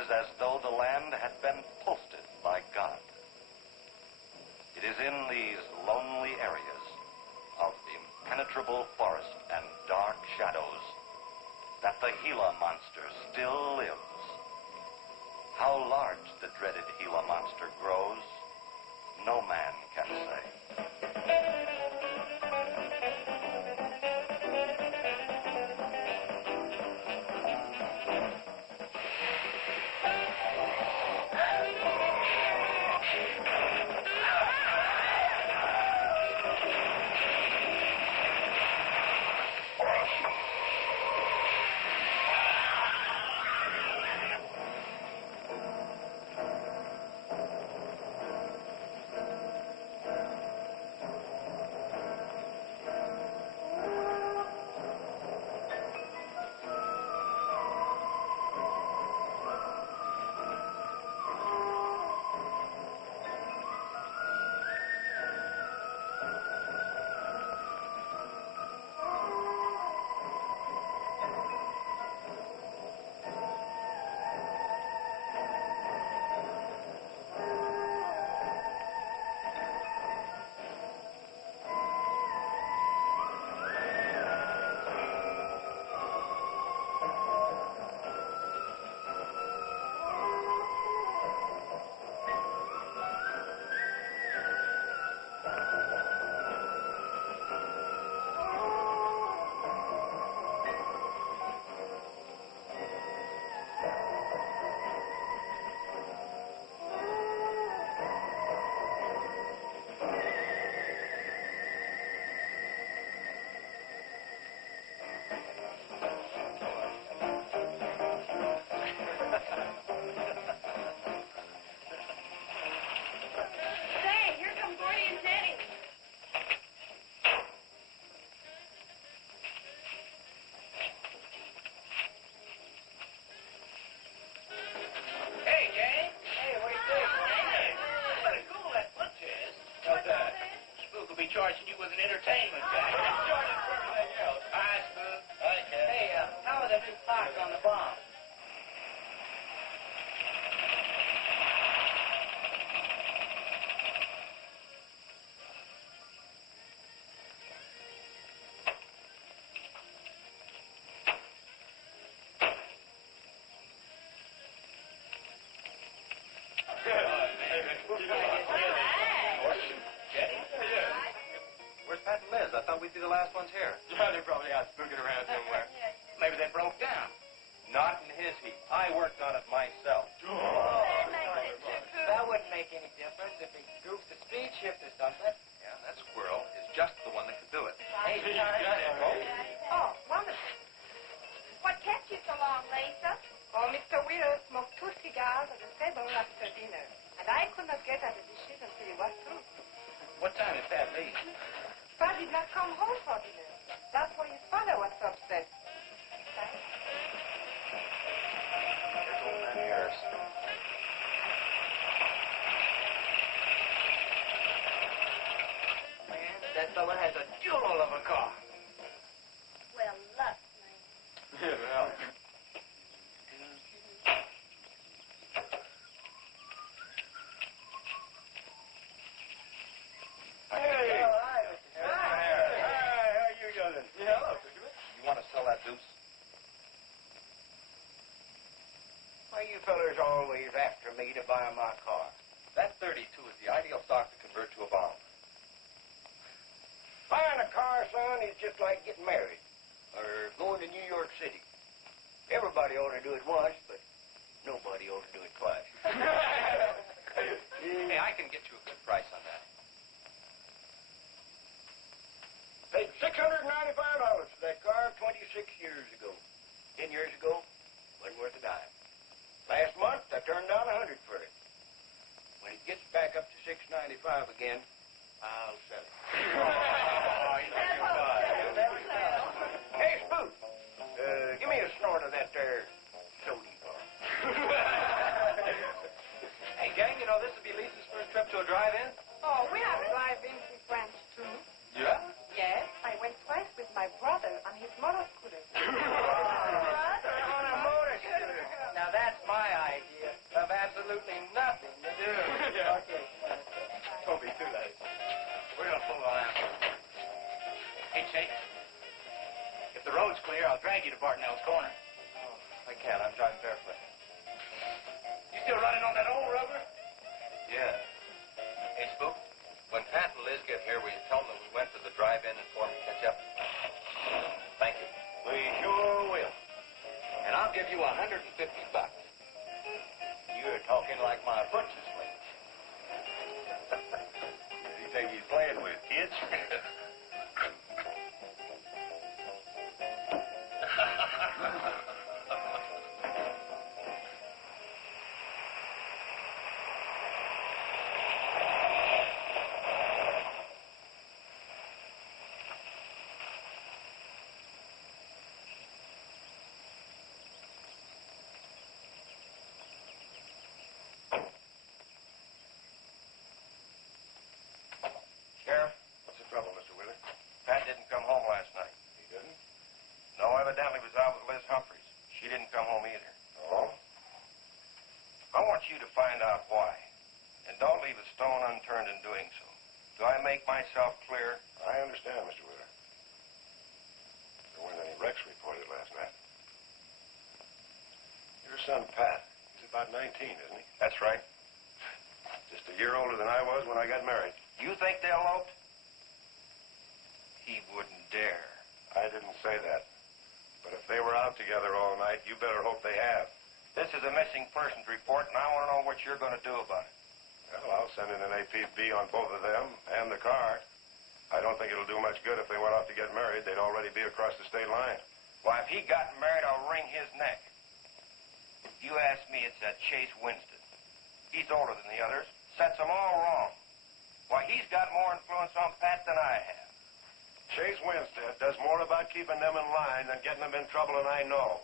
is as though the land had been posted by God. It is in these lonely areas of impenetrable forest and dark shadows that the Gila monster still lives. How large the dreaded Gila monster grows, no man can say. Charging you with an entertainment guy. Charging for everything else. Hi, Spook. Hi, Ken. Hey, how are the new parts on the bomb? I thought we'd be the last ones here. Yeah, they're probably out spooking around somewhere. Maybe they broke down. Not in his heat. I worked on it myself. That wouldn't make any difference if he goofed the speed shift or something. Yeah, that squirrel is just the one that could do it. Hey, Oh, wonderful. What kept you so long, Lisa? Oh, Mr. Wheeler smoked 2 cigars at the table after dinner, and I could not get at the dishes until he was through. What time did Pat leave? Pat did not come home for dinner. That's why his father was so upset. Here's old man Harris. Man, that fella has a jewel of a car. Well, look, Yeah, well. Hey! Hi, Mr. Harris. Hi, how you doing? Yeah, hello, Fisherman. You want to sell that deuce? Why you fellers always after me to buy my car? That 32 is the ideal stock to convert to a bomb. Buying a car, son, is just like getting married or going to New York City. Everybody ought to do it once, but nobody ought to do it twice. Hey, I can get you a good price on that. Paid $695 for that car 26 years ago. 10 years ago, wasn't worth a dime. Last month, I turned down $100 for it. When it gets back up to $695 again, I'll sell it. Hey, Spook, give me a snort of that there sody bar. Hey, gang, you know this would be Lisa's first trip to a drive-in? Oh, we have drive-in sequence too. Yeah? Yes, I went twice with my brother on his motor scooter. On a motor scooter. Now, that's my idea Shakes. If the road's clear, I'll drag you to Bartonell's Corner. Oh, I can't. I'm driving barefoot. You still running on that old rubber? Yeah. Hey, Spook, when Pat and Liz get here, will you tell them that we went to the drive-in and for them to catch up? Thank you. We sure will. And I'll give you $150. You're talking like my butcher's mate. You think he's playing with kids? Sheriff? What's the trouble, Mr. Wheeler? Pat didn't come home last night. He didn't? No, evidently was out with Liz Humphreys. She didn't come home either. Oh? I want you to find out why. And don't leave a stone unturned in doing so. Do I make myself clear? I understand, Mr. Wheeler. There weren't any wrecks reported last night. Your son, Pat, he's about 19, isn't he? That's right. Just a year older than I was when I got married. You think they eloped? He wouldn't dare. I didn't say that. But if they were out together all night, you better hope they have. This is a missing persons report, and I want to know what you're going to do about it. Well, I'll send in an APB on both of them and the car. I don't think it'll do much good if they went off to get married. They'd already be across the state line. Why, if he got married, I'll wring his neck. You ask me, it's that Chase Winston. He's older than the others. Sets them all wrong. Why, he's got more influence on Pat than I have. Chase Winstead does more about keeping them in line than getting them in trouble, and I know.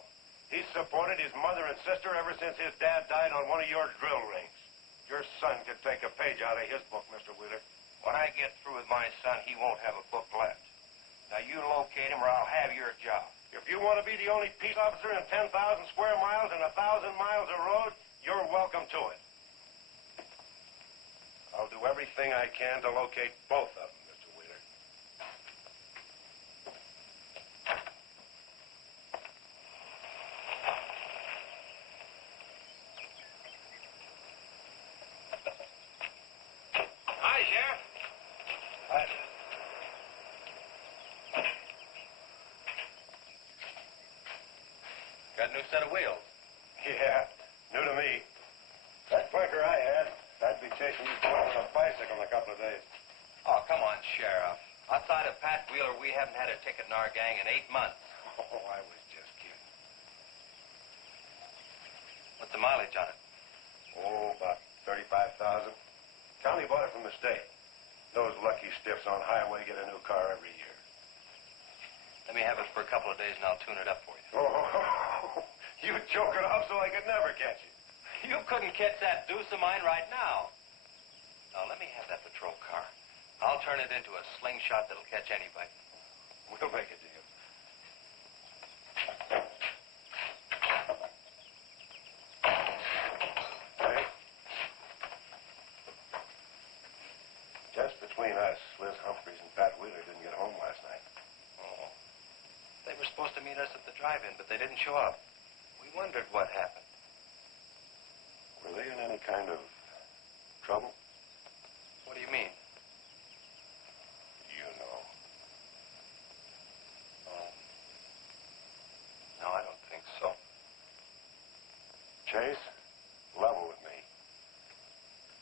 He's supported his mother and sister ever since his dad died on one of your drill rings. Your son could take a page out of his book, Mr. Wheeler. When I get through with my son, he won't have a book left. Now, you locate him or I'll have your job. If you want to be the only peace officer in 10,000 square miles and 1,000 miles of road, you're welcome to it. I'll do everything I can to locate both of them, Mr. Wheeler. Hi, Sheriff. Got a new set of wheels. Yeah, new to me. That clunker I had, I'd be chasing you boys on a bicycle in a couple of days. Oh, come on, Sheriff. Outside of Pat Wheeler, we haven't had a ticket in our gang in 8 months. Oh, I was just kidding. What's the mileage on it? Oh, about 35,000. County bought it from the state. Those lucky stiffs on highway get a new car every year. Let me have it for a couple of days and I'll tune it up for you. Oh, you choke it off so I could never catch you. You couldn't catch that deuce of mine right now. Now, let me have that patrol car. I'll turn it into a slingshot that'll catch anybody. We'll make a deal. Hey. Just between us, Liz Humphreys and Pat Wheeler didn't get home last night. Oh. They were supposed to meet us at the drive-in, but they didn't show up. We wondered what happened. Were they in any kind of trouble? What do you mean? You know. No, I don't think so. Chase, level with me.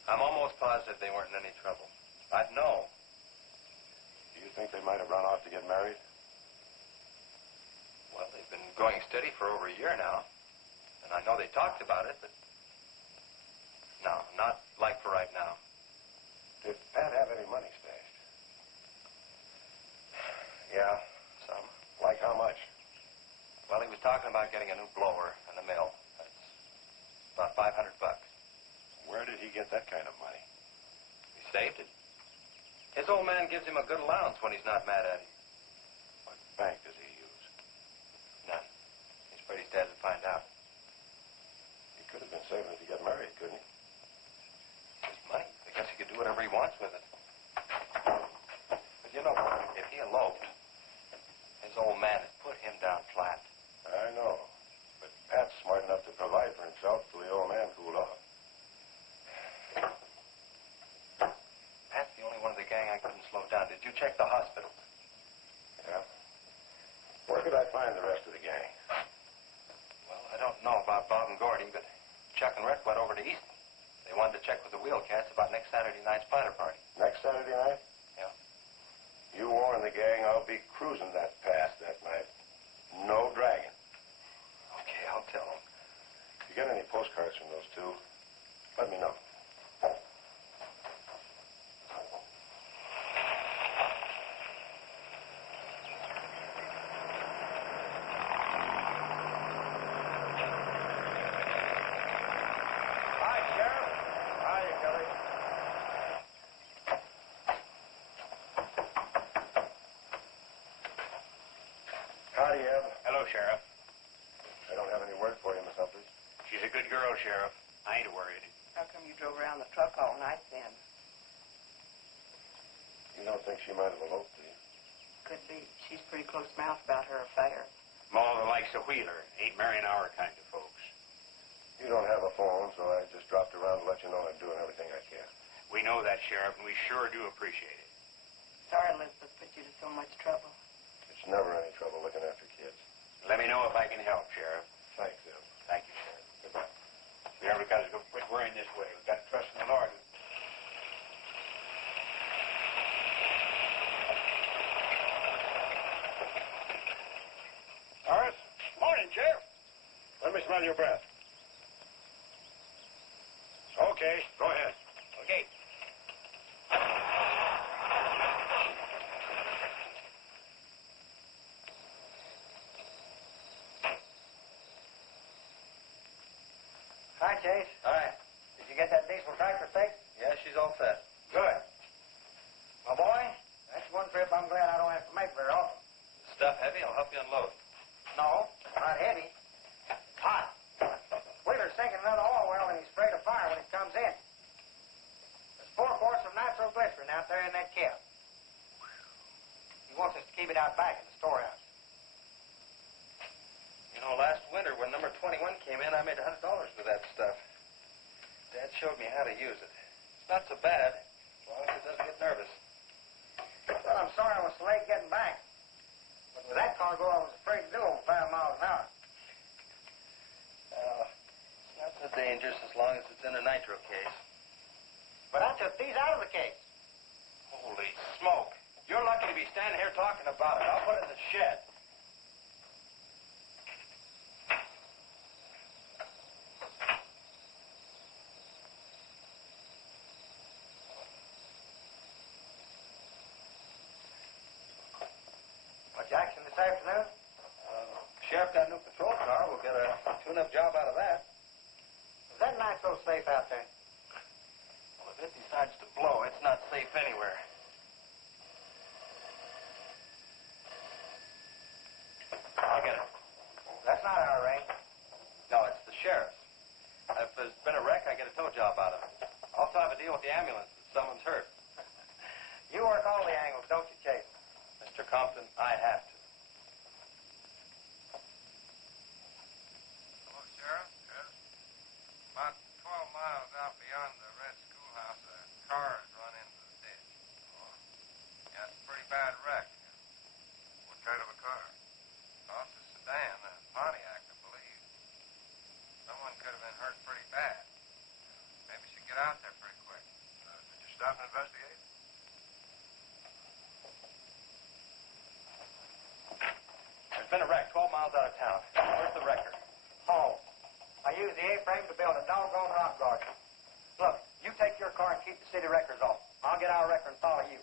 I'm almost positive they weren't in any trouble. I'd know. Do you think they might have run off to get married? Well, they've been going steady for over a year now. And I know they talked about it, but... No, not like for right now. Did Pat have any money stashed? Yeah, some. Like how much? Well, he was talking about getting a new blower and a mill. That's about $500. Where did he get that kind of money? He saved it. His old man gives him a good allowance when he's not mad at him. What bank does he use? None. He's afraid his dad would find out. He could have been saving it to get married, couldn't he? His money. I guess he could do whatever he wants with it. But you know what? If he eloped, but Chuck and Rick went over to Easton. They wanted to check with the wheel cats about next Saturday night's splatter party. Next Saturday night? Yeah. You warn the gang I'll be cruising that pass that night. No dragging. Okay, I'll tell them. If you get any postcards from those two, let me know. Hi, Sheriff. Hiya, Kelly. Howdy, Eb. Hello, Sheriff. I don't have any word for you, Miss Humphries. She's a good girl, Sheriff. I ain't worried. How come you drove around the truck all night then? You don't think she might have eloped, do you? Could be. She's pretty close mouthed about her affair. Ma the likes of Wheeler ain't marrying our kind of folks. You don't have a phone, so I just dropped around to let you know I'm doing everything I can. We know that, Sheriff, and we sure do appreciate it. Sorry Elizabeth put you to so much trouble. It's never any trouble looking after kids. Let me know if I can help, Sheriff. Thanks, Eb. Thank you, Sheriff. Goodbye. We ever got to go quit worrying this way. We've got to trust in the Lord. Horace, Morning, Sheriff. let me smell your breath. Okay, go ahead. Okay. Hi, Chase. Hi. Did you get that diesel tractor fixed? Yeah, she's all set. Good. My boy, that's one trip I'm glad I don't have to make very often. Stuff heavy? I'll help you unload. No, not heavy. It's hot. Wheeler's sinking another oil well and he's afraid of fire when it comes in. There's 4 quarts of nitroglycerin out there in that kit. He wants us to keep it out back in the storehouse. You know, last winter when number 21 came in, I made $100 with that stuff. Dad showed me how to use it. It's not so bad, as long as it doesn't get nervous. Well, I'm sorry I was so late getting back. But with that cargo, I was afraid to do over 5 miles an hour. It's not so dangerous as long as it's in a nitro case. But I took these out of the case. Holy smoke. You're lucky to be standing here talking about it. I'll put it in the shed. Much action this afternoon? Sheriff got a new patrol car. We'll get a tune-up job out of that. Is that nitro safe out there? Well, if it decides to blow, it's not safe anywhere. I'll get it. That's not our range. No, it's the sheriff's. If there's been a wreck, I get a tow job out of it. I also have a deal with the ambulance if someone's hurt. You work all the angles, don't you, Chase? Mr. Compton, I have to. Hello, Sheriff. Yes. About 12 miles out beyond the red schoolhouse, a car has run into the ditch. Oh? Yeah, it's a pretty bad wreck. What kind of a car? Oh, it's a sedan, a Pontiac, I believe. Someone could have been hurt pretty bad. Maybe we should get out there pretty quick. Did you stop and investigate? There's been a wreck 12 miles out of town. Where's the wrecker? Oh. I used the A-frame to build a doggone rock garden. Look, you take your car and keep the city records off. I'll get our wrecker and follow you.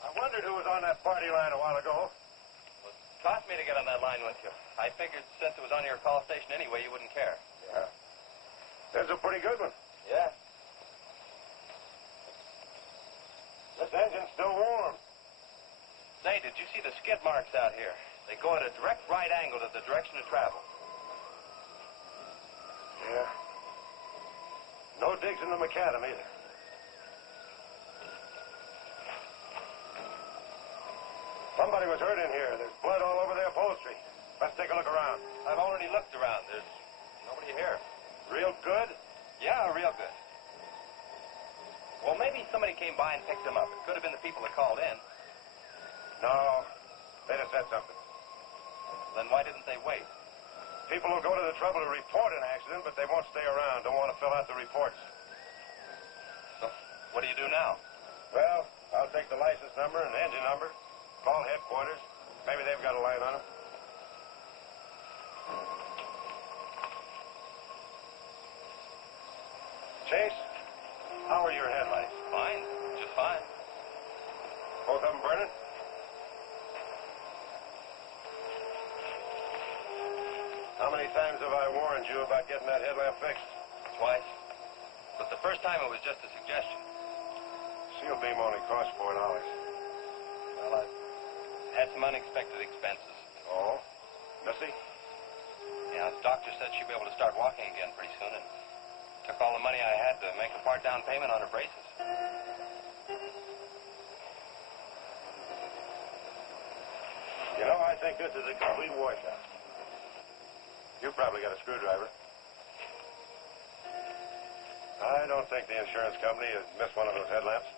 I wondered who was on that party line a while ago. Well, it cost me to get on that line with you. I figured since it was on your call station anyway, you wouldn't care. Yeah. That's a pretty good one. Yeah. This engine's still warm. Say, did you see the skid marks out here? They go at a direct right angle to the direction of travel. Yeah. No digs in the macadam either. Somebody was hurt in here. There's blood all over the upholstery. Let's take a look around. I've already looked around. There's nobody here. Real good? Yeah, real good. Well, maybe somebody came by and picked them up. It could have been the people that called in. No. They'd have said something. Then why didn't they wait? People will go to the trouble to report an accident, but they won't stay around. Don't want to fill out the reports. So, what do you do now? Well, I'll take the license number and engine number, call headquarters. Maybe they've got a line on them. Chase, how are your headlights? Fine. Just fine. Both of them burning? How many times have I warned you about getting that headlamp fixed? Twice. But the first time it was just a suggestion. Seal beam only costs $4. Well, I had some unexpected expenses. Oh? Missy? Yeah, the doctor said she'd be able to start walking again pretty soon, and took all the money I had to make a part down payment on her braces. You know, I think this is a complete washout. You probably got a screwdriver. I don't think the insurance company has missed one of those headlamps.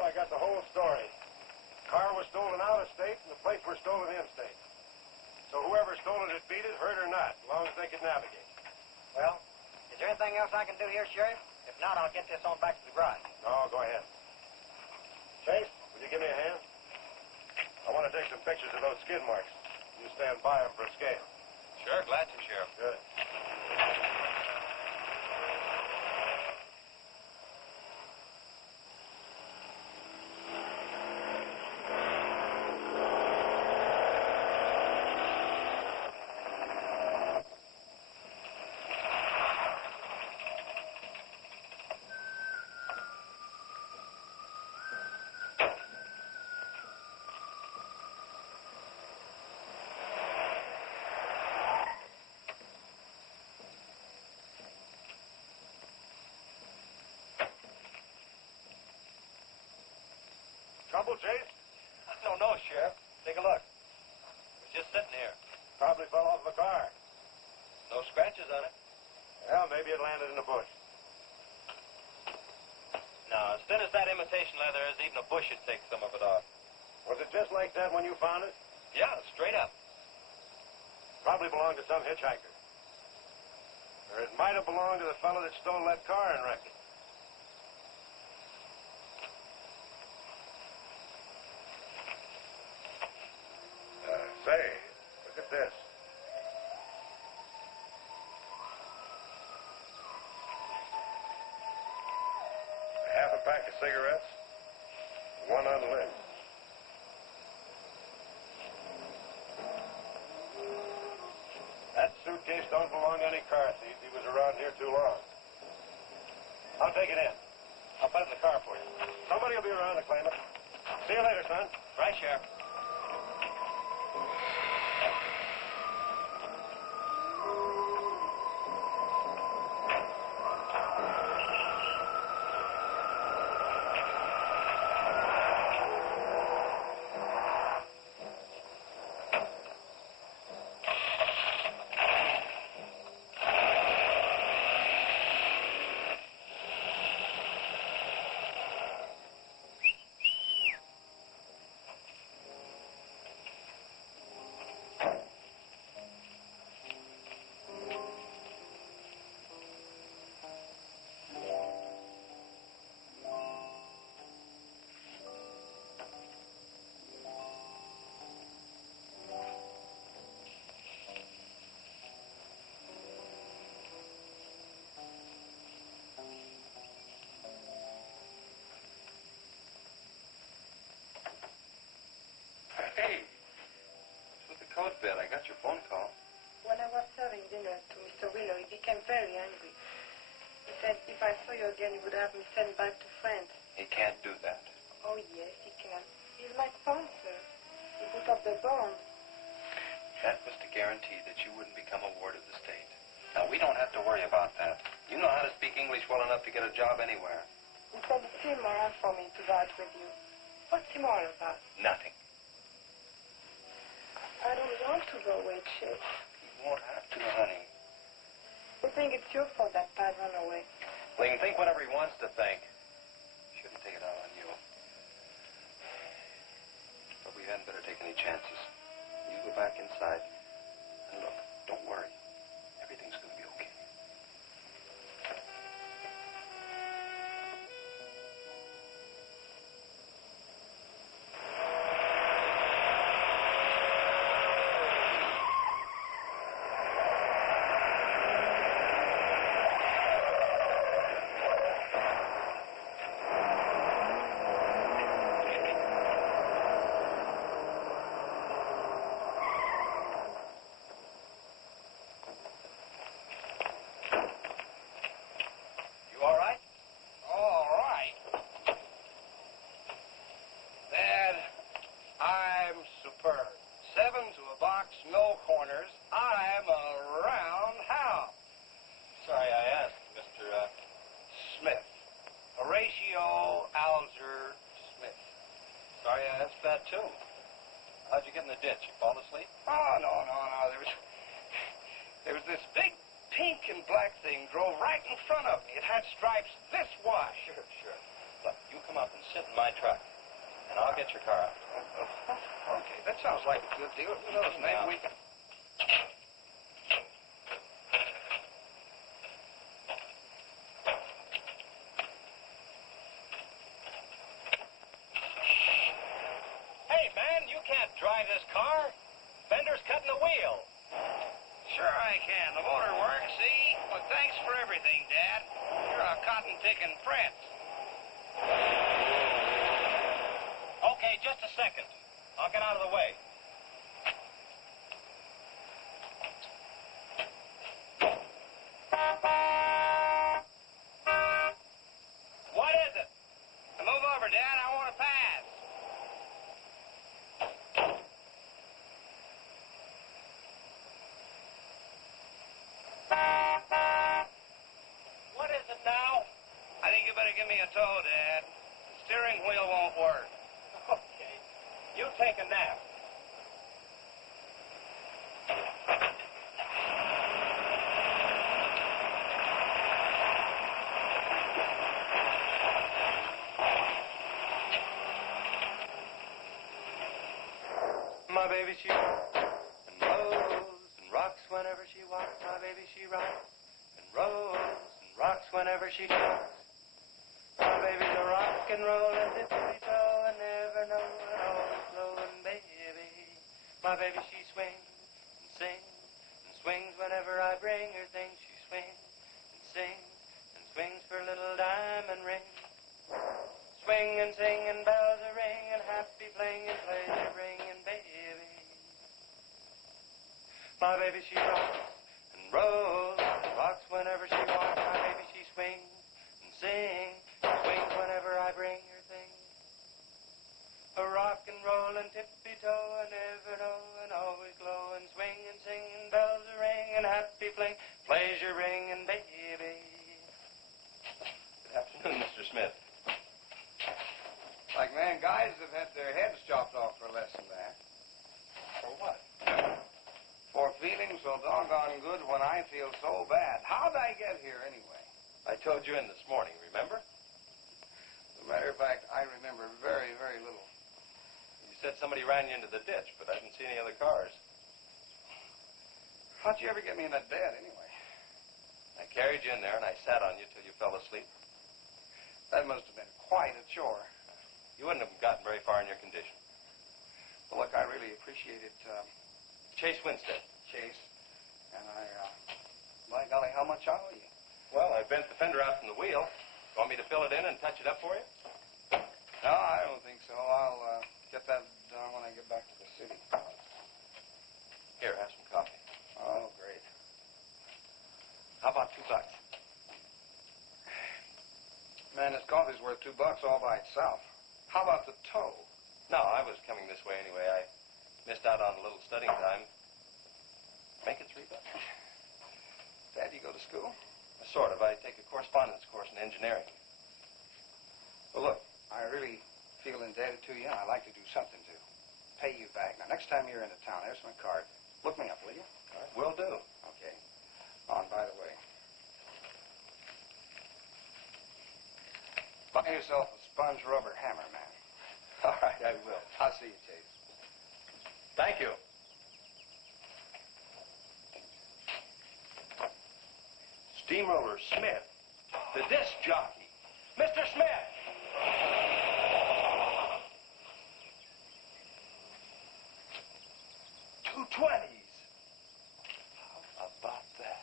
I got the whole story. Car was stolen out of state, and the plates were stolen in state. So whoever stole it beat it, hurt or not, as long as they could navigate. Well, is there anything else I can do here, Sheriff? If not, I'll get this on back to the garage. No, go ahead. Chase, will you give me a hand? I want to take some pictures of those skid marks. You stand by them for a scale. Sure, glad to, Sheriff. Good. Trouble, Chase? I don't know, Sheriff. Take a look. It was just sitting here. Probably fell off the car. No scratches on it. Well, maybe it landed in a bush. No, as thin as that imitation leather is, even a bush would take some of it off. Was it just like that when you found it? Yeah, straight up. Probably belonged to some hitchhiker. Or it might have belonged to the fellow that stole that car and wrecked it. Say, look at this. Half a pack of cigarettes, one unlit. That suitcase don't belong to any car thief. He was around here too long. I'll take it in. I'll put it in the car for you. Somebody will be around to claim it. See you later, son. Right, Sheriff. have me sent back to France. He can't do that. Oh, yes, he can. He's my sponsor. He put up the bond. That was to guarantee that you wouldn't become a ward of the state. Now, we don't have to worry about that. You know how to speak English well enough to get a job anywhere. He said it's immoral for me to write with you. What's immoral about? Nothing. I don't want to go away, Chase. You won't have to, honey. I think it's your fault that Pat ran away. Well, he can think whatever he wants to think. Shouldn't take it out on you. But we hadn't better take any chances. You go back inside. And look, don't worry. Everything's going to be okay. How'd you get in the ditch? You fall asleep? Oh, no. There was this big pink and black thing drove right in front of me. It had stripes this wide. Sure. Look, you come up and sit in my truck, and I'll get your car out. Okay, that sounds like a good deal. Who knows, maybe we can... Drive this car. Fender's cutting the wheel. Sure I can. The motor works, see? Well, thanks for everything, Dad. You're a cotton-picking friend. Okay, just a second. I'll get out of the way. What is it? Move over, Dad. I want to pass. What is it now? I think you better give me a tow, Dad. The steering wheel won't work. Okay. You take a nap. My baby, she rocks and rolls and rocks whenever she walks. My baby, she rocks and rolls and rocks whenever she talks. My baby's a rock and rollin' tippity-toe and never know and always blowin' baby. My baby, she swings and sings and swings whenever I bring her things. She swings and sings and swings for a little diamond ring. Swing and sing and bells a ring and happy fling and pleasure bringing baby. My baby, she rocks and rolls and rocks whenever she walks. My baby, she swings and sings and swings whenever I bring her things. A rock and roll and tippy-toe and never know and always glow and swing and sing and bells a ring and happy fling, pleasure bringing baby. Good afternoon, Mr. Smith. Like man, guys have had their heads chopped off for less than that. For what? For feeling so doggone good when I feel so bad. How'd I get here anyway? I told you in this morning, remember? As a matter of fact, I remember very, very little. You said somebody ran you into the ditch, but I didn't see any other cars. How'd you ever get me in that bed anyway? I carried you in there and I sat on you till you fell asleep. That must have been quite a chore. You wouldn't have gotten very far in your condition. Well, look, I really appreciate it, Chase Winstead. Chase. And by golly, how much I owe you? Well, I bent the fender out from the wheel. Want me to fill it in and touch it up for you? No, I don't think so. I'll get that done when I get back to the city. Here, have some coffee. Oh, great. How about $2? worth $2 all by itself. How about the tow? No, I was coming this way anyway. I missed out on a little studying time. Make it $3. Dad, you go to school? Sort of. I take a correspondence course in engineering. Well, look, I really feel indebted to you, and I'd like to do something to pay you back. Now, next time you're into town, there's my card. Look me up, will you? All right, will do. Okay. Oh, and by the way, buy yourself a sponge rubber hammer, man. All right, I will. I'll see you, Chase. Thank you. Steamroller Smith, the disc jockey. Mr. Smith! 220s. How about that?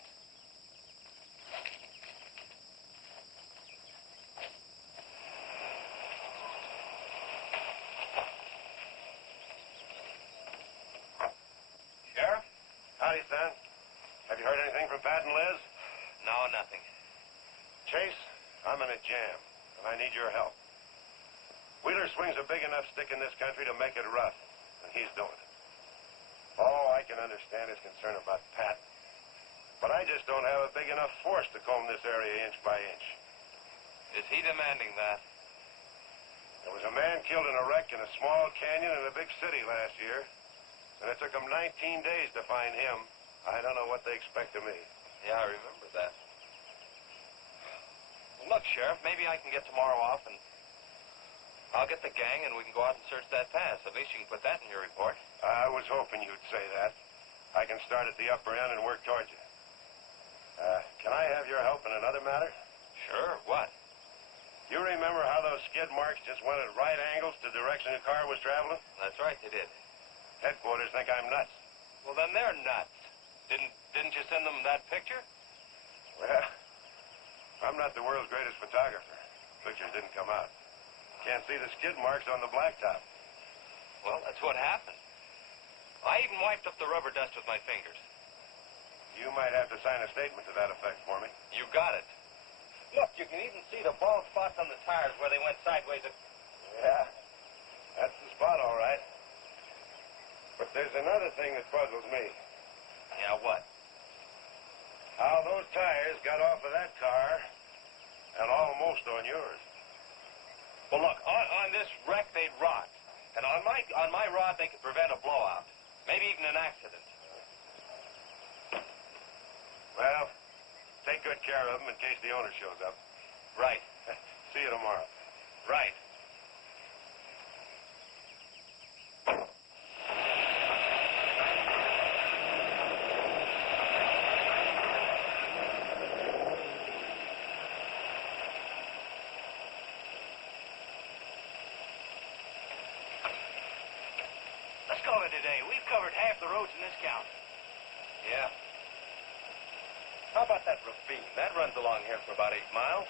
Sheriff? Howdy, son. Have you heard anything from Pat and Liz? No, nothing. Chase, I'm in a jam, and I need your help. Wheeler swings a big enough stick in this country to make it rough, and he's doing it. Oh, I can understand his concern about Pat, but I just don't have a big enough force to comb this area inch by inch. Is he demanding that? There was a man killed in a wreck in a small canyon in a big city last year, and it took them 19 days to find him. I don't know what they expect of me. Yeah, I remember that. Well, look, Sheriff, maybe I can get tomorrow off, and I'll get the gang, and we can go out and search that pass. At least you can put that in your report. I was hoping you'd say that. I can start at the upper end and work towards you. Can I have your help in another matter? Sure, what? You remember how those skid marks just went at right angles to the direction the car was traveling? That's right, they did. Headquarters think I'm nuts. Well, then they're nuts. Didn't you send them that picture? Well, I'm not the world's greatest photographer. Pictures didn't come out. Can't see the skid marks on the blacktop. Well, that's what happened. I even wiped up the rubber dust with my fingers. You might have to sign a statement to that effect for me. You got it. Look, you can even see the bald spots on the tires where they went sideways. Yeah, that's the spot, all right. But there's another thing that puzzles me. Yeah, what? How those tires got off of that car and almost on yours. Well, look, on this wreck, they'd rot. And on my rod, they could prevent a blowout. Maybe even an accident. Well, take good care of them in case the owner shows up. Right. See you tomorrow. Right. Let's call it a day. We've covered half the roads in this county. Yeah. How about that ravine? That runs along here for about 8 miles.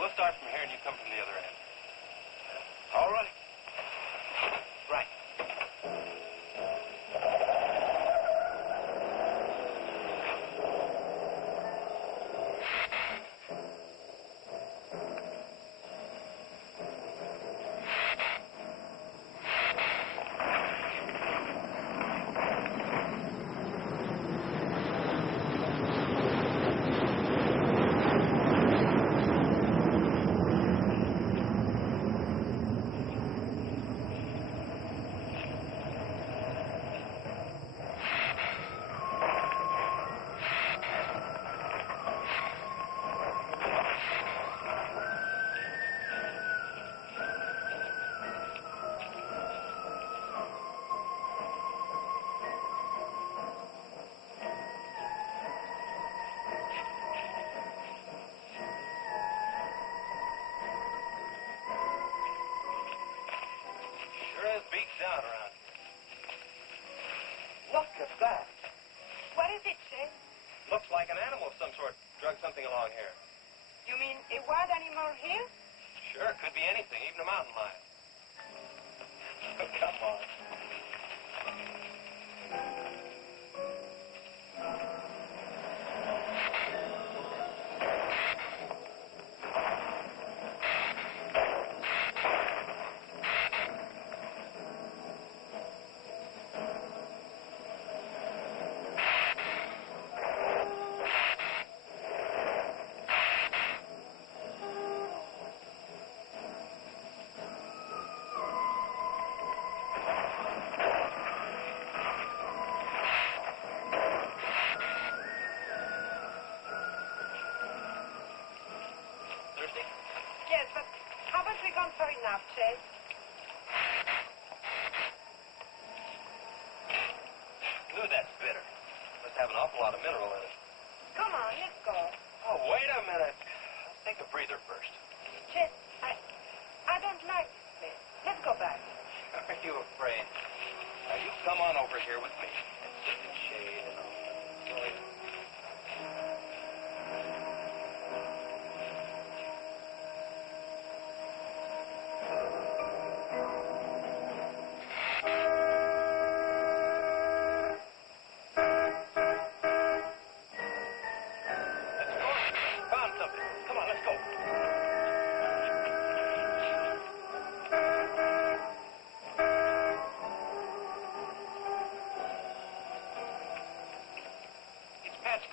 We'll start from here and you come from the other end. All right. Right. Sure is beats down around here. Look at that. What is it, Shay? Looks like an animal of some sort drug something along here. You mean a wild animal here? Sure, could be anything, even a mountain lion. Come on. enough, Chase. Ooh, that's bitter. Must have an awful lot of mineral in it. Come on, let's go. Oh, wait a minute. Let's take a breather first. Chase, I don't like this place. Let's go back. Are you afraid? Now, you come on over here with me and sit in shade and all.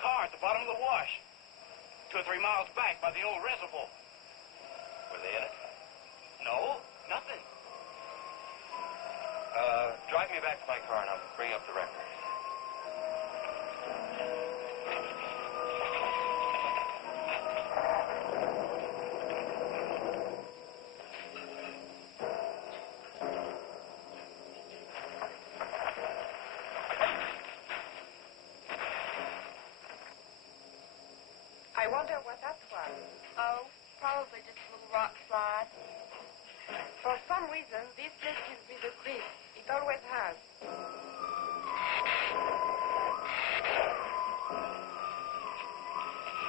Car at the bottom of the wash. 2 or 3 miles back by the old reservoir. Were they in it? No, nothing. Drive me back to my car and I'll bring up the record. I wonder what that was. Oh, probably just a little rock slide. For some reason, this place gives me the creep. It always has.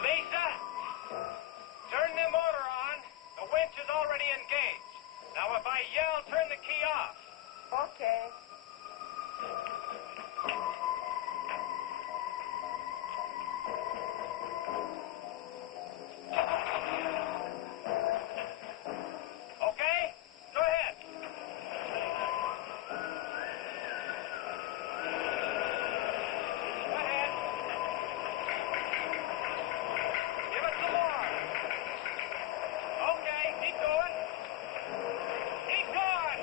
Lisa, turn the motor on. The winch is already engaged. Now, if I yell, turn the key off. Okay. Okay? Go ahead. Go ahead. Give it some more. Okay, keep going. Keep going.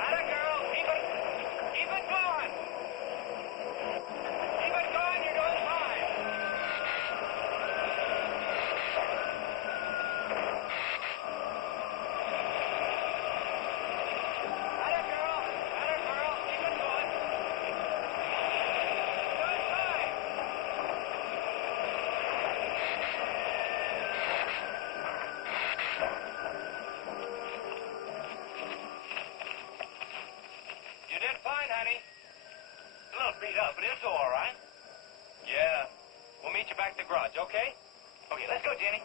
Atta girl, keep it going. Keep it going, you're doing fine. Atta girl, keep it going. You're doing fine. You did fine, honey. A little beat up, but it's all right. Yeah. We'll meet you back at the garage, okay? Okay, let's go, Jenny.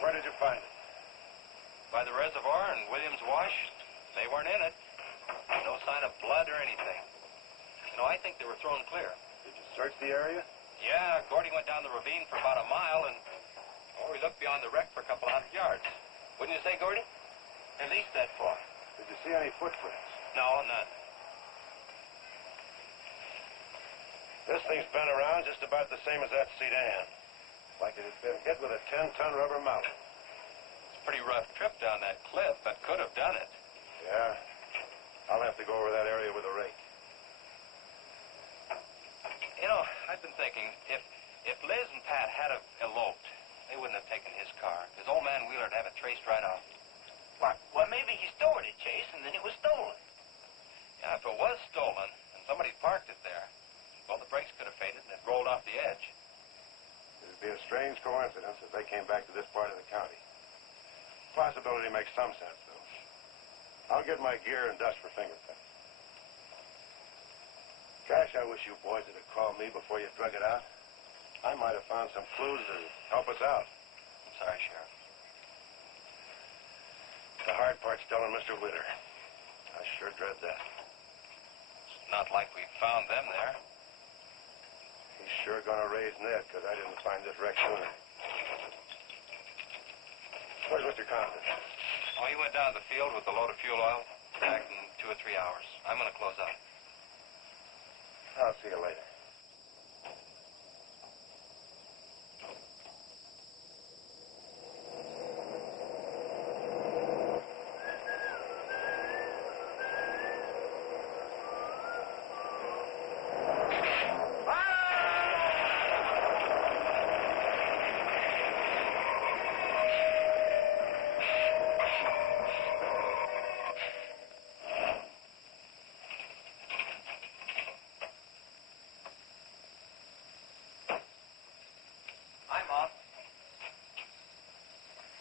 Where did you find it? By the reservoir and Williams Wash. They weren't in it. No sign of blood or anything. No, I think they were thrown clear. Did you search the area? Yeah, Gordy went down the ravine for about a mile and... we looked beyond the wreck for a couple 100 yards. Wouldn't you say, Gordy? At least that far. Did you see any footprints? No, none. This thing's been around just about the same as that sedan. Like it had been hit with a 10-ton rubber mallet. It's a pretty rough trip down that cliff, but could have done it. Yeah. I'll have to go over that area with a rake. You know, I've been thinking, if Liz and Pat had have eloped, they wouldn't have taken his car, because old man Wheeler'd have it traced right off. Well, maybe he stored it, Chase, and then it was stolen. Yeah, if it was stolen, and somebody parked it there, well, the brakes could have faded and it rolled off the edge. It'd be a strange coincidence if they came back to this part of the county. Possibility makes some sense, though. I'll get my gear and dust for fingerprints. Gosh, I wish you boys would have called me before you drug it out. I might have found some clues to help us out. I'm sorry, Sheriff. The hard part's telling Mr. Witter. I sure dread that. It's not like we found them there. He's sure gonna raise Ned because I didn't find this wreck sooner. Where's Mr. Compton? Oh, he went down to the field with a load of fuel oil. Back in 2 or 3 hours. I'm going to close up. I'll see you later.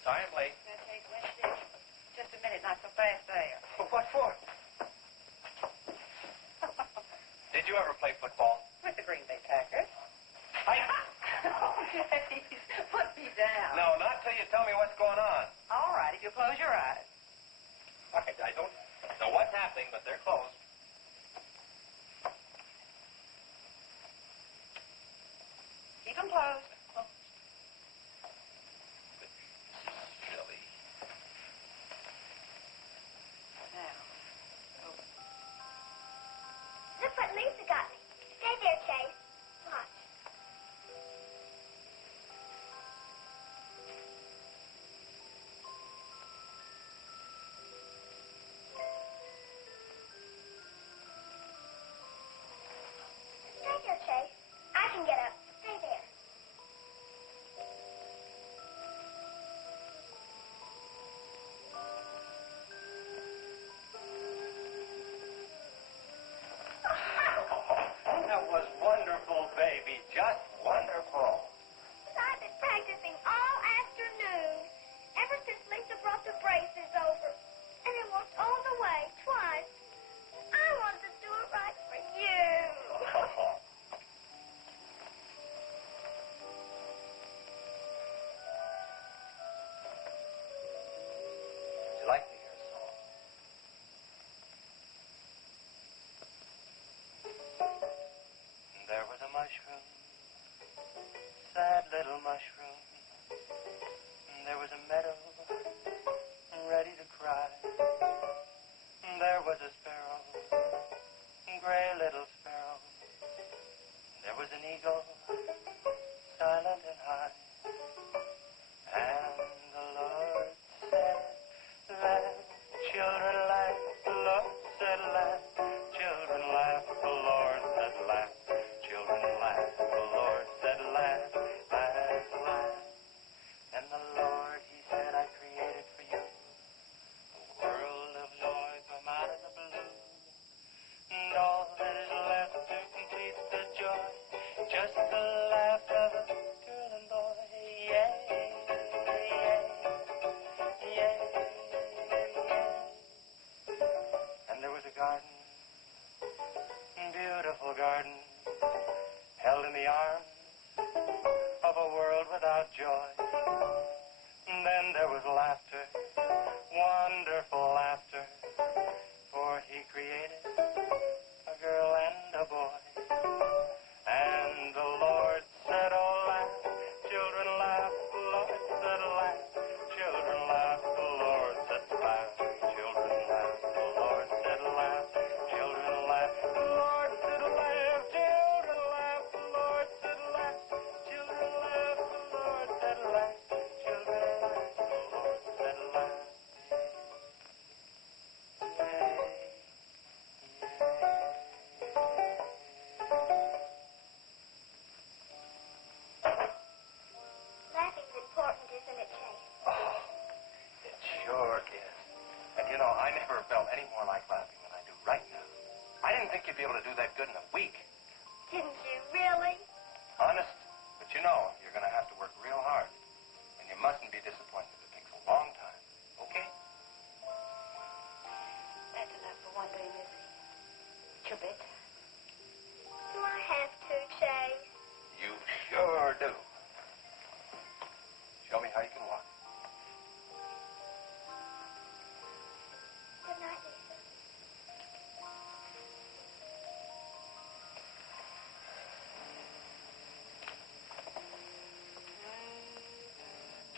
Sorry I'm late. That's Kate Wednesday. Just a minute, not so fast there. What for? Did you ever play football? With the Green Bay Packers. I... Oh, please, put me down. No, not till you tell me what's going on. All right, if you close your eyes. I don't know what's happening, but they're closed. Keep them closed. Silly. Now, Look what Lisa got me. Stay there, Chase. Watch. Stay there, Chase. I can get up. Stay there. That was wonderful, baby. Just wonderful. I've been practicing all afternoon, ever since Lisa brought the braces over. And it worked all the way, twice. I wanted to do it right for you. Would you like to hear a song? There was a mushroom, sad little mushroom. There was a meadow, ready to cry. There was a sparrow, gray little sparrow. There was an eagle, silent and high. And the Lord said, laugh, children laugh. The Lord said, laugh, children laugh. The Lord said, laugh, children laugh. The Lord said, laugh, laugh, laugh. And the Lord, he said, I created for you a world of joy from out of the blue. And all that is left to complete the joy, just the laugh of a girl and boy. Yeah, yeah, yeah, yeah. And there was a garden, beautiful garden, held in the arms of a world without joy. And then there was laughter, wonderful laughter, for he created a girl and a boy. And the Lord said, oh, laugh, children laugh. The Lord said, laugh, children laugh. The Lord said, laugh, children laugh. The Lord said, laugh, children laugh. The Lord said, laugh, children laugh. The Lord said, laugh, children laugh. The Lord said, laugh, children laugh. The Lord said, laugh. Laughing's important, isn't it, Chase? Oh, it sure is. And you know, I never felt any more like laughing than I do right now. I didn't think you'd be able to do that good in a week. Didn't you really? Honest. But you know, you're going to have to work real hard. And you mustn't be disappointed. It takes a long time. Okay? very easy. You bet. Do I have to, Chase? You sure do. Show me how you can walk. Good night, Lisa.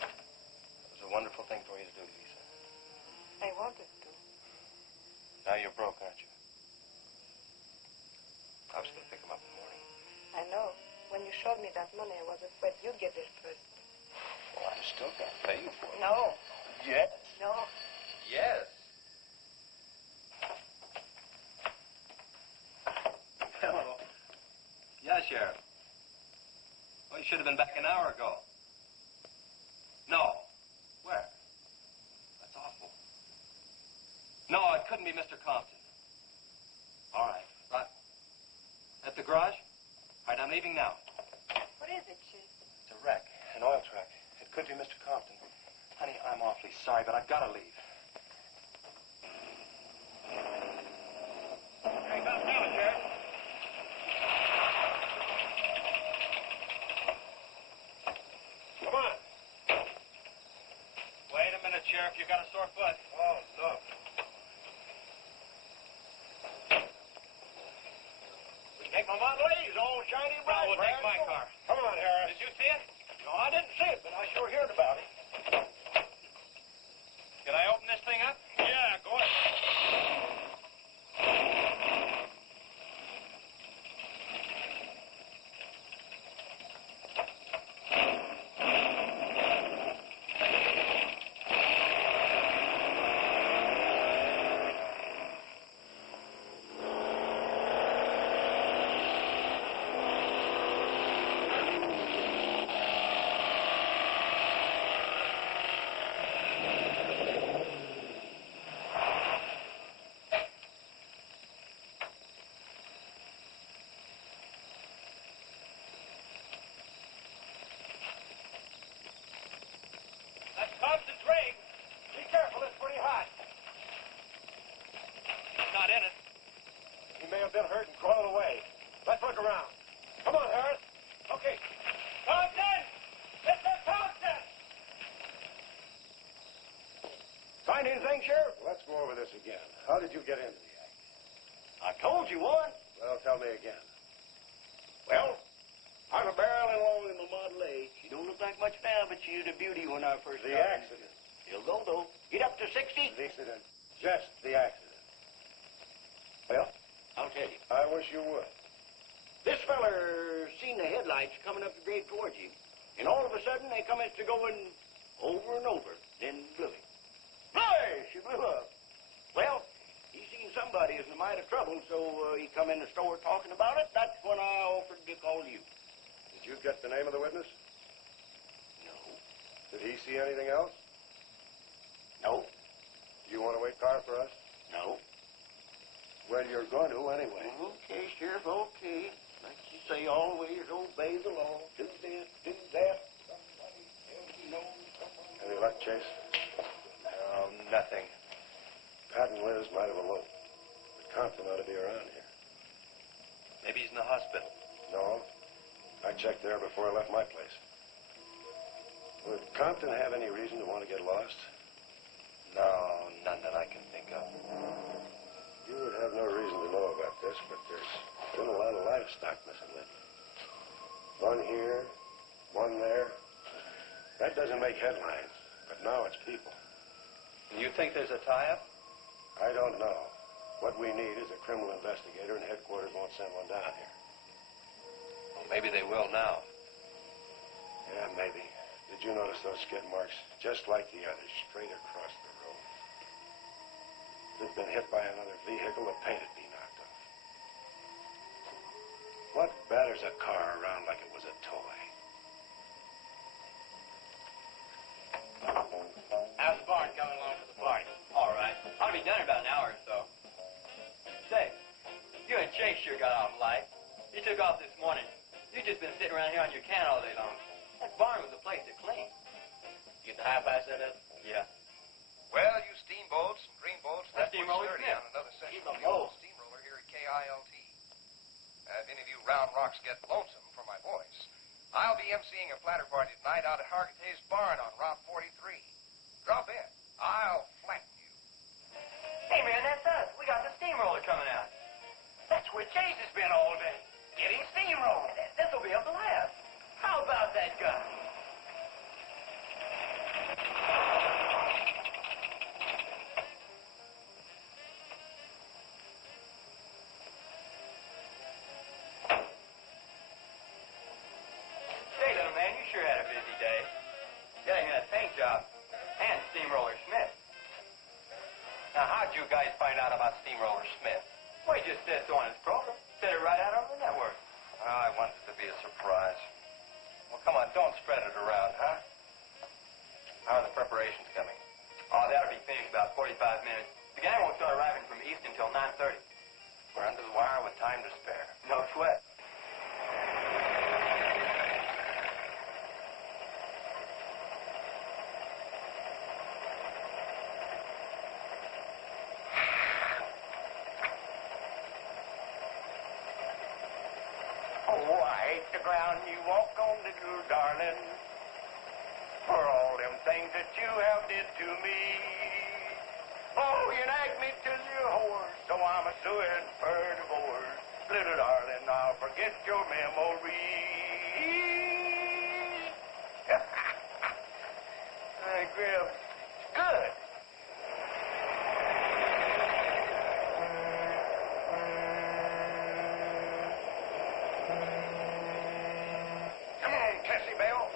It was a wonderful thing for you to do, Lisa. I wanted to. Now you're broke, aren't you? I was going to pick him up in the morning. I know. When you showed me that money, I was afraid you'd get it first. Well, I'm still going to pay you for it. No. Yes. No. Yes. Hello. Yeah, Sheriff. Well, you should have been back an hour ago. No. Where? That's awful. No, it couldn't be Mr. Compton. All right. Right. At the garage? All right, I'm leaving now. What is it, Chief? It's a wreck, an oil track. It could be Mr. Compton. Honey, I'm awfully sorry, but I've got to leave. Here he comes now, Sheriff. Come on. Wait a minute, Sheriff. You got a sore foot. Oh, no. We take my Model A's, all shiny bright. we'll take my car. Come on, Harris. Did you see it? No, I didn't see it, but I sure heard about it. Can I open this thing up? Yeah, go ahead. That's Compton's rig. Be careful, it's pretty hot. He's not in it. He may have been hurt and crawled away. Let's look around. Come on, Harris. Okay. Compton! Mr. Compton! Find anything, Sheriff? Let's go over this again. How did you get into the act? I told you once. Well, tell me again. Well, I'm a barreling along in the Model A. She don't look like much now, but she was a beauty when I first The started. accident. She'll go, though. Get up to 60. The accident. Just the accident. Well, I'll tell you. I wish you would. This feller seen the headlights coming up the grade towards him, and all of a sudden they come to going over and over, then blew him. Hey, she blew up. Well, he seen somebody was in a mite of trouble, so he come in the store talking about it. That's when I offered to call you. Did you get the name of the witness? No. Did he see anything else? No. Do you want to wait car for us? No. Well, you're going to anyway. Okay, Sheriff, okay. Like you say, always obey the law. Do this, do that. Somebody else you know, somebody. Any luck, Chase? No, nothing. Pat and Liz might have eloped. But Compton ought to be around here. Maybe he's in the hospital. No. I checked there before I left my place. Would Compton have any reason to want to get lost? No, none that I can think of. You would have no reason to know about this, but there's been a lot of livestock missing lately. One here, one there. That doesn't make headlines, but now it's people. You think there's a tie-up? I don't know. What we need is a criminal investigator, and headquarters won't send one down here. Well, maybe they will now. Yeah, maybe. Did you notice those skid marks? Just like the others, straight across the road. If it'd been hit by another vehicle, the paint would be knocked off. What batters a car around like it was a toy? How's the barn coming along for the party? All right. Ought to be done in about an hour or so. Say, you and Chase sure got off light. You took off this morning. You just been sitting around here on your can all day long. That barn was a place to clean. You get the high five set up? Yeah. Well, you steamboats and greenboats. That's That Steamroller sturdy Smith. on another section He's of a the old boat. steamroller here at KILT. If any of you round rocks get lonesome for my voice, I'll be emceeing a flatter party tonight out at Hargitay's Barn on Route 43. Drop in. I'll flatten you. Hey, man, that's us. We got the steamroller coming out. That's where Chase has been all day. Getting steamrolled. This'll be a blast. How about that guy? Say, little man, you sure had a busy day. Getting that paint job and Steamroller Smith. Now, how'd you guys find out about Steamroller Smith? Well, he just said so on his program. Said it right out on the network. I wanted it to be a surprise. Well, come on, don't spread it around, huh? How are the preparations coming? Oh, that'll be finished about 45 minutes. The gang won't start arriving from east until 9:30. We're under the wire with time to spare. No sweat. Oh, I hate the ground you walk on, little darling, for all them things that you have did to me. Oh, you nagged me till you're hoarse, so I'm a suing for divorce. Little darling, I'll forget your memory. Grib, good. Come on, Tessie Bell.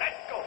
Let's go.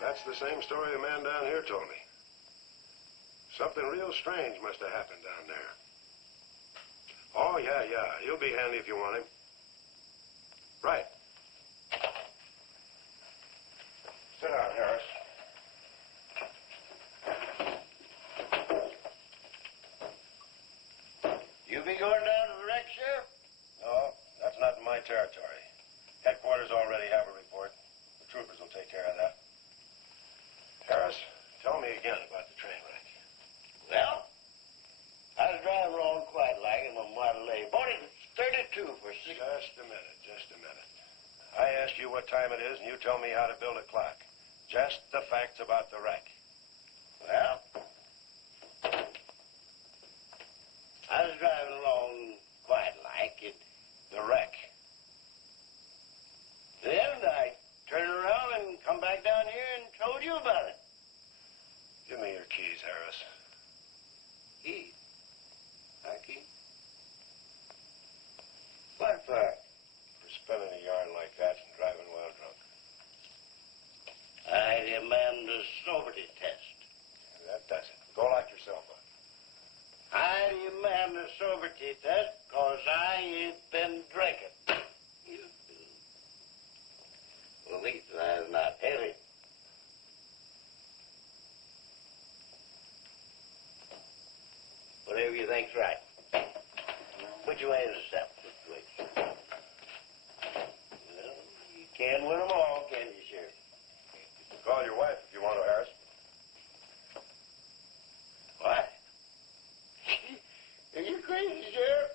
That's the same story the man down here told me. Something real strange must have happened down there. Oh, yeah. He'll be handy if you want him. Right. Sit down, Harris. You be going down to the wreck, Sheriff? No, that's not in my territory. Headquarters already have a report. The troopers will take care of that. Harris, tell me again about the train wreck. Well, I was driving along quite like in my Model A. Bought it at 32 for $6. Just a minute. I asked you what time it is, and you tell me how to build a clock. Just the facts about the wreck. Well, I was driving along quite like it. The wreck. Then I turned around and come back down here and told you about it. Give me your keys, Harris. Keys? My keys? What for? For spinning a yarn like that and driving you think's right. Which way is the South situation? Well, you can't win them all, can you, Sheriff? Call your wife if you want to, Harris. Why? Are you crazy, Sheriff?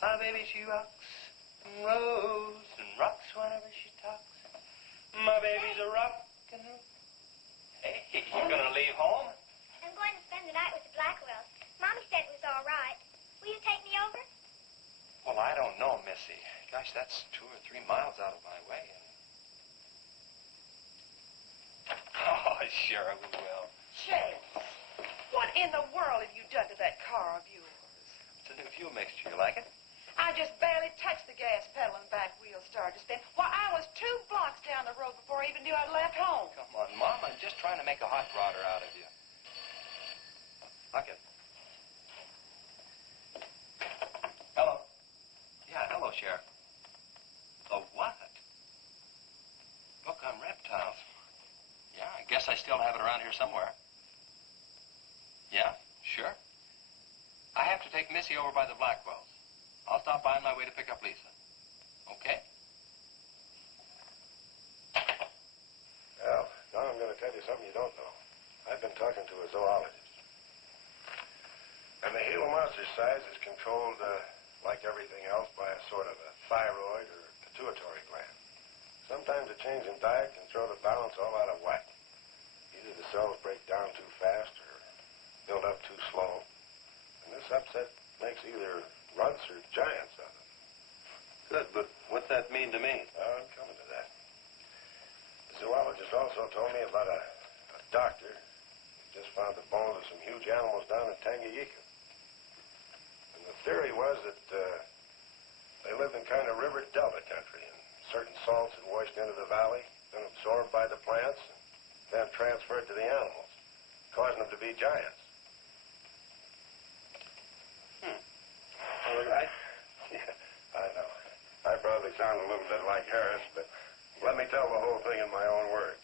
My baby, she rocks and rolls and rocks whenever she talks. My baby's a rockin'. Hey, you gonna leave home? I'm going to spend the night with the Blackwells. Mommy said it was all right. Will you take me over? Well, I don't know, Missy. Gosh, that's 2 or 3 miles out of my way. Oh, sure we will. Chase, what in the world have you done to that car of yours? It's a new fuel mixture. You like it? I just barely touched the gas pedal and back wheel started to spin. Why, I was 2 blocks down the road before I even knew I'd left home. Come on, Mom. I'm just trying to make a hot rodder out of you. Look it. Hello. Yeah, hello, Sheriff. The what? Look, I'm reptiles. Yeah, I guess I still have it around here somewhere. Yeah, sure. I have to take Missy over by the Blackwells. I'll stop by on my way to pick up Lisa. Okay? Al, now I'm going to tell you something you don't know. I've been talking to a zoologist. And the Gila monster size is controlled, like everything else, by a sort of a thyroid or pituitary gland. Sometimes a change in diet can throw the balance all out of whack. Either the cells break down too fast or build up too slow. And this upset makes either runts or giants of them. Good, but what's that mean to me? I'm coming to that. The zoologist also told me about a doctor who just found the bones of some huge animals down in Tanganyika. And the theory was that they lived in kind of river delta country, and certain salts had washed into the valley, been absorbed by the plants, and then transferred to the animals, causing them to be giants. All right. Yeah, I know. I probably sound a little bit like Harris, but let me tell the whole thing in my own words.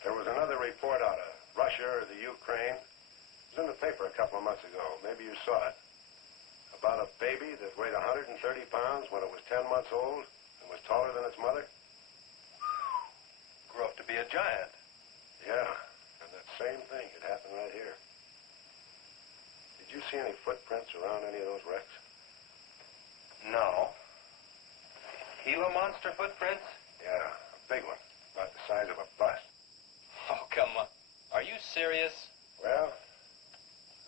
There was another report out of Russia or the Ukraine. It was in the paper a couple of months ago. Maybe you saw it. About a baby that weighed 130 pounds when it was 10 months old and was taller than its mother. Grew up to be a giant. Yeah, and that same thing could happen right here. Did you see any footprints around any of those wrecks? No. Gila monster footprints? Yeah, a big one, about the size of a bus. Oh, come on. Are you serious? Well,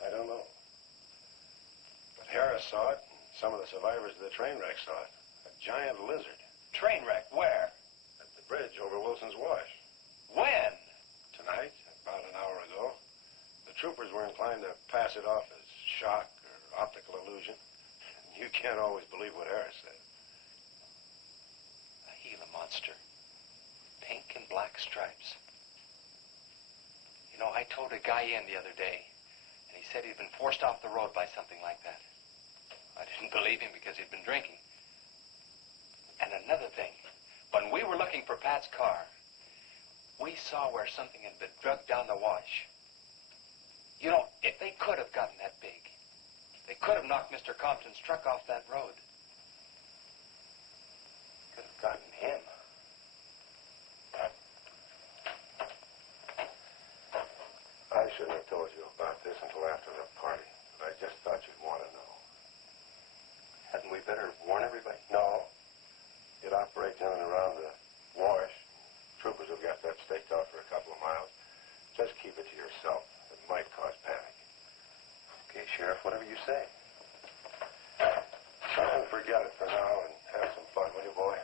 I don't know. But Harris saw it, and some of the survivors of the train wreck saw it. A giant lizard. Train wreck? Where? At the bridge over Wilson's Wash. When? Tonight, about an hour ago. The troopers were inclined to pass it off as shock or optical illusion. You can't always believe what Harris said. A Gila monster. Pink and black stripes. You know, I towed a guy in the other day, and he said he'd been forced off the road by something like that. I didn't believe him because he'd been drinking. And another thing, when we were looking for Pat's car, we saw where something had been drugged down the wash. You know, if they could have gotten that big, they could have knocked Mr. Compton's truck off that road. Could have gotten him. I shouldn't have told you about this until after the party, but I just thought you'd want to know. Hadn't we better warn everybody? No. It operates in and around the wash. Troopers have got that staked out for a couple of miles. Just keep it to yourself. It might cause panic. Okay, Sheriff, whatever you say. Try and forget it for now and have some fun, will you, boy?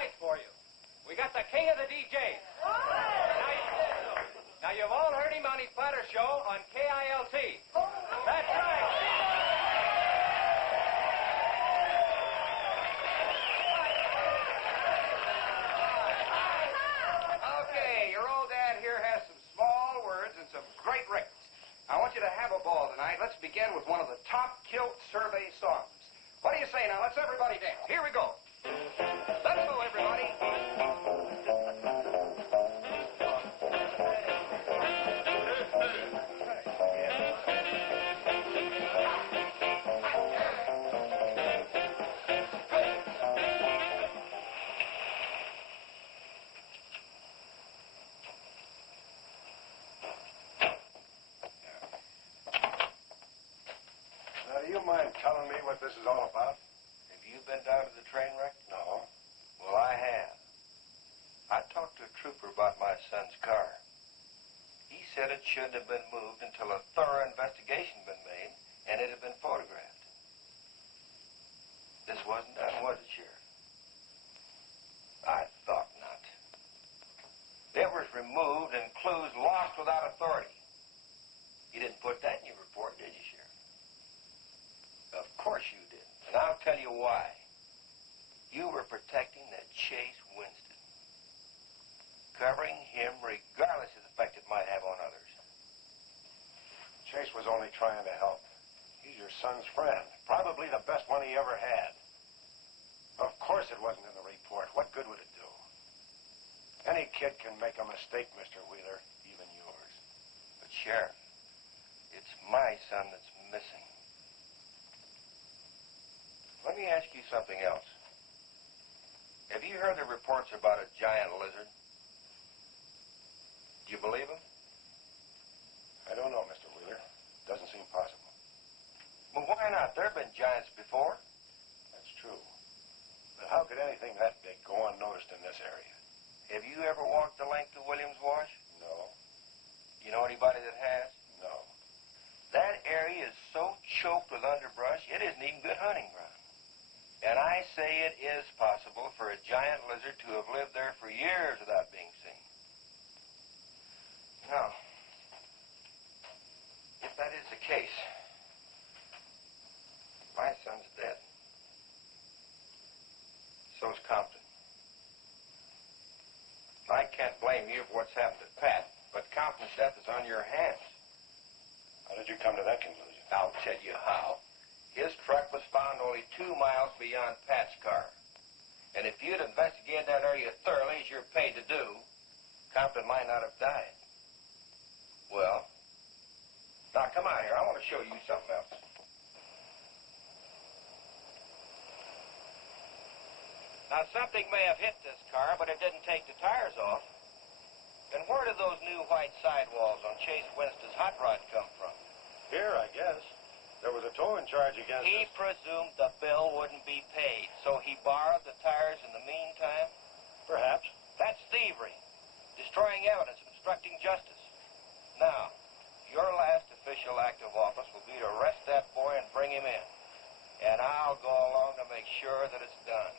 surprise for you. We got the king of the DJs. Now, you've all heard him on his platter show on KILT. That's right. Okay, your old dad here has some small words and some great records. I want you to have a ball tonight. Let's begin with one of the top kilt survey songs. What do you say now? Let's everybody dance. Here we go. Let's go, everybody. Now, do you mind telling me what this is all about? Have you been down to the train wreck? No. Well, I have. I talked to a trooper about my son's car. He said it shouldn't have been moved until a thorough investigation had been made and it had been photographed. This wasn't done, was it, Sheriff? I thought not. It was removed and clues lost without authority. You didn't put that in your report, did you, Sheriff? Of course you didn't, and I'll tell you why. You were protecting that Chase Winston, covering him regardless of the effect it might have on others. Chase was only trying to help. He's your son's friend, probably the best one he ever had. Of course it wasn't in the report. What good would it do? Any kid can make a mistake, Mr. Wheeler, even yours. But, Sheriff, it's my son that's missing. Let me ask you something else. Have you heard the reports about a giant lizard? Do you believe them? I don't know, Mr. Wheeler. Doesn't seem possible. Well, why not? There have been giants before. That's true. But how could anything that big go unnoticed in this area? Have you ever walked the length of Williams Wash? No. You know anybody that has? No. That area is so choked with underbrush, it isn't even good hunting ground. And I say it is possible for a giant lizard to have lived there for years without being seen. Now, if that is the case, my son's dead. So's Compton. I can't blame you for what's happened to Pat, but Compton's death is on your hands. How did you come to that conclusion? I'll tell you how. His truck was found only 2 miles beyond Pat's car. And if you'd investigated that area thoroughly, as you're paid to do, Compton might not have died. Well, now come out here. I want to show you something else. Now, something may have hit this car, but it didn't take the tires off. And where did those new white sidewalls on Chase Winston's hot rod come from? Here, I guess. There was a towing charge against He us. presumed the bill wouldn't be paid, so he borrowed the tires in the meantime? Perhaps. That's thievery, destroying evidence, obstructing justice. Now, your last official act of office will be to arrest that boy and bring him in. And I'll go along to make sure that it's done.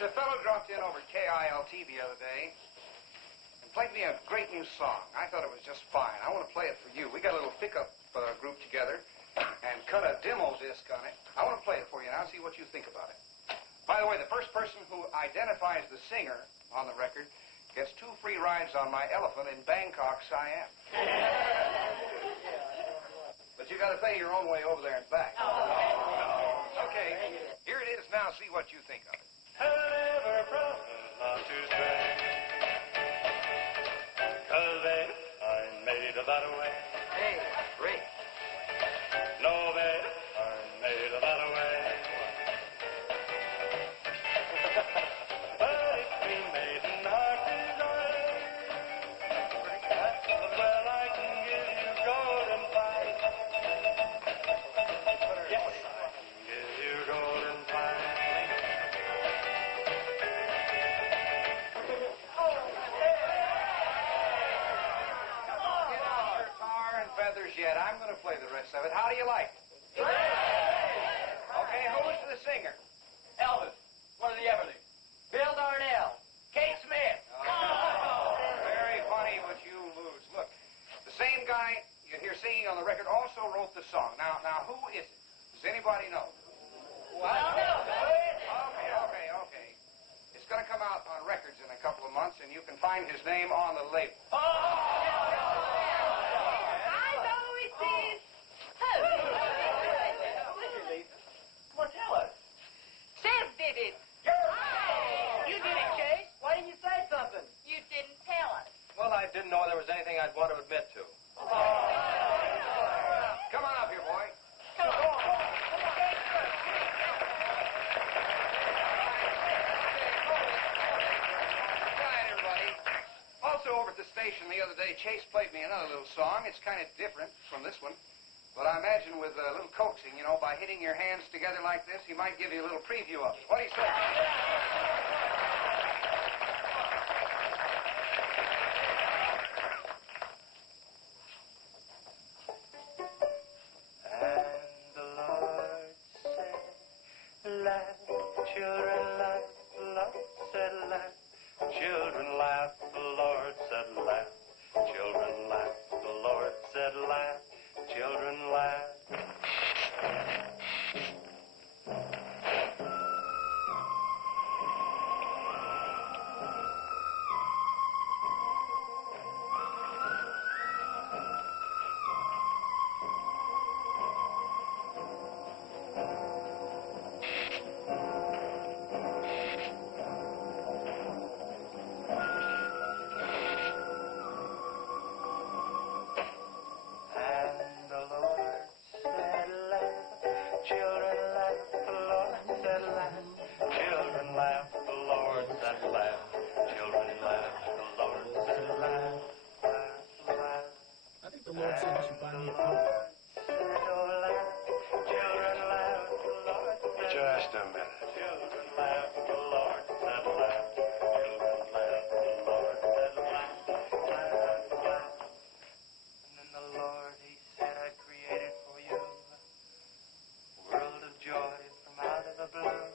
A fellow dropped in over KILT the other day and played me a great new song. I thought it was just fine. I want to play it for you. We got a little pickup group together and cut a demo disc on it. I want to play it for you now and see what you think about it. By the way, the first person who identifies the singer on the record gets 2 free rides on my elephant in Bangkok, Siam. But you got to pay your own way over there and back. Okay, here it is. kids now, see what you think of it. Never promise not to stray. 'Cause babe, I'm made of that way. Hey, great. No, babe, I'm made of that way. But if we made an heart desire, well, I can give you golden fire. Yes, I can give you golden fire. Tar and feathers yet. I'm going to play the rest of it. How do you like it? Okay, who's the singer? Elvis, one of the Everlys. Bill Darnell. Kate Smith. Very funny, but you lose. Look, the same guy you hear singing on the record also wrote the song. Now, who is it? Does anybody know? Okay. It's going to come out on records in a couple of months, and you can find his name on the label. I know it is. Well, tell us. Chef did it. You did it, Kate. Why didn't you say something? You didn't tell us. Well, I didn't know there was anything I'd want to admit to. Come on up here, boy. Also, over at the station the other day, Chase played me another little song. It's kind of different from this one. But I imagine with a little coaxing, you know, by hitting your hands together like this, he might give you a little preview of it. What do you say? And the Lord said, laugh, children, laugh. The Lord said, laugh, children, laugh. The Lord said, laugh, children, laugh. The Lord said, laugh, children, laugh. Just a minute. Children laugh, the Lord said laugh. Children laugh, the Lord said laugh. Laugh, laugh. And then the Lord, he said, I created for you a world of joy from out of the blue.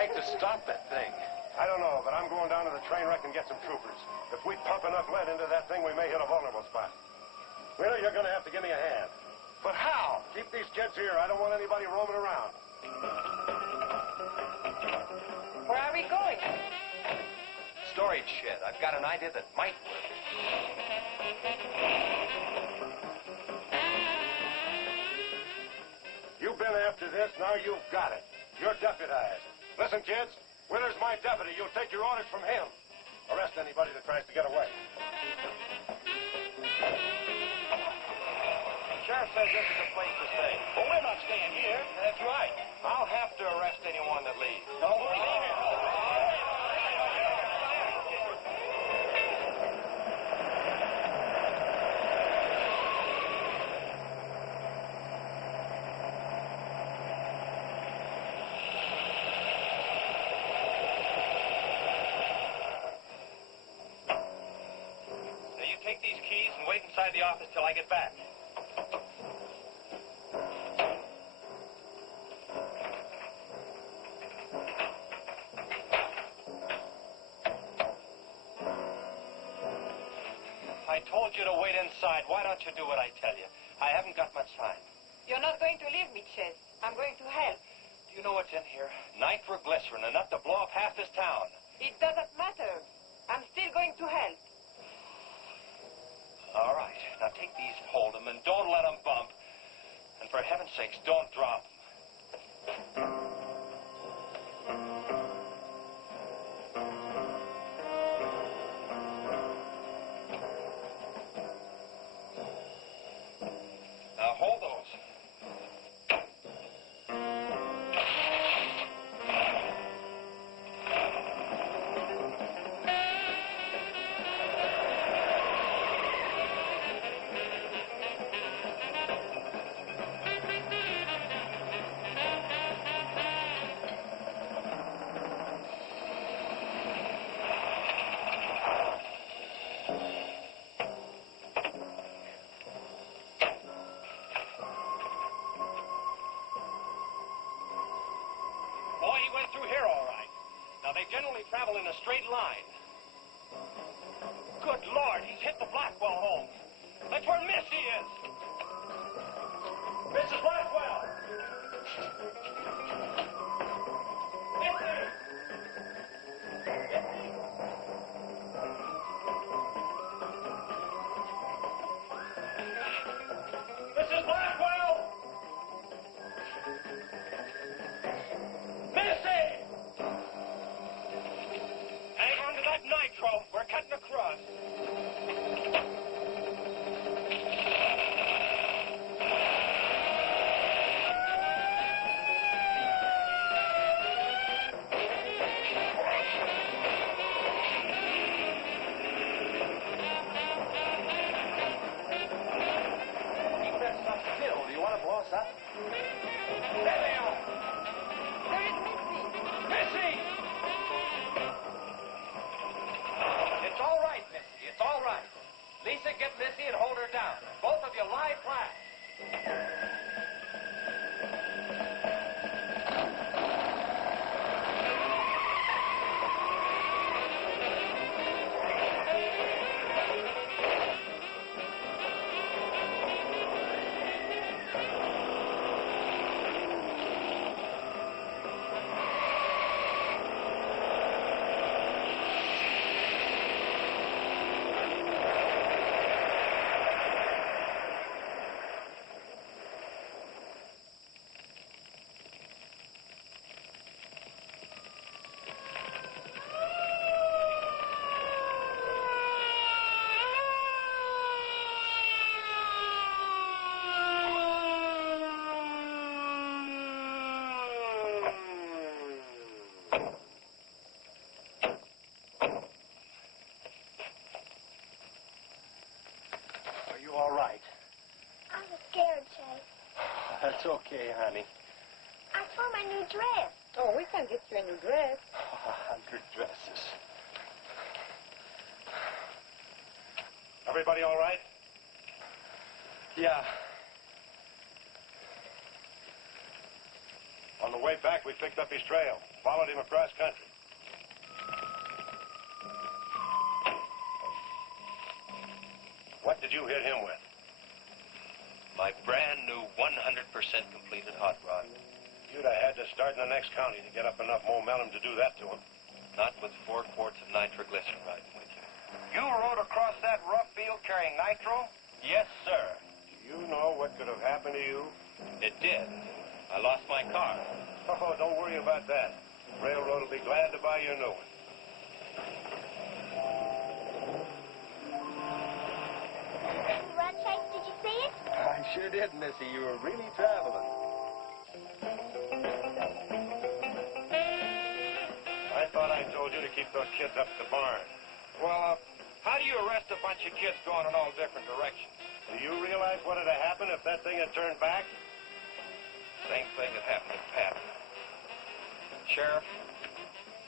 Take to stop that thing? I don't know, but I'm going down to the train wreck and get some troopers. If we pump enough lead into that thing, we may hit a vulnerable spot. Wheeler, you're going to have to give me a hand. But how? Keep these kids here. I don't want anybody roaming around. Where are we going? Storage shed. I've got an idea that might work. You've been after this, now you've got it. You're deputized. Listen, kids, Wheeler's my deputy. You'll take your orders from him. Arrest anybody that tries to get away. says this is a place to stay? Well, we're not staying here. That's right. I'll have to arrest anyone that leaves. Don't believe it. Now you take these keys and wait inside the office till I get back. I told you to wait inside. Why don't you do what I tell you? I haven't got much time. You're not going to leave me, Ches. I'm going to help. Do you know what's in here? Nitroglycerin, enough to blow up half this town. It doesn't matter. I'm still going to help. All right. Now take these and hold them, and don't let them bump. And for heaven's sakes, don't drop them. Now hold those. Boy, he went through here all right. Now, they generally travel in a straight line. Good Lord, he's hit the Blackwell home. That's where Missy is. Mrs. Blackwell! Missy! Mrs. Blackwell! Missy! Hang on to that nitro. We're cutting across. Keep that stuff still. Do you want to blow us up? There they are. There is Missy. Missy! It's all right, Missy. It's all right. Lisa, get Missy and hold her down. Both of you lie flat. Are you all right? I was scared, Chase. That's okay, honey. I saw my new dress. Oh, we can get you a new dress. 100 dresses. Everybody all right? Yeah. On the way back, we picked up his trail, followed him across country. What did you hit him with? My brand new 100% completed hot rod. You'd have had to start in the next county to get up enough momentum to do that to him. Not with 4 quarts of nitroglycerin riding with you. You rode across that rough field carrying nitro? Yes, sir. Do you know what could have happened to you? It did. I lost my car. Oh, don't worry about that. Railroad will be glad to buy you a new one. Run, Chase, did you see it? I sure did, Missy. You were really traveling. I thought I told you to keep those kids up at the barn. Well, how do you arrest a bunch of kids going in all different directions? Do you realize what would have happened if that thing had turned back? Same thing that happened to Pat. Sheriff,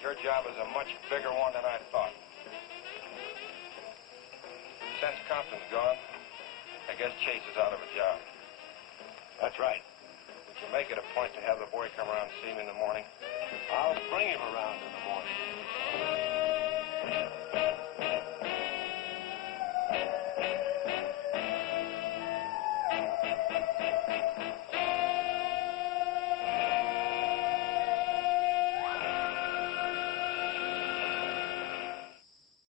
your job is a much bigger one than I thought. Since Compton's gone, I guess Chase is out of a job. That's right. Would you make it a point to have the boy come around and see me in the morning? I'll bring him around.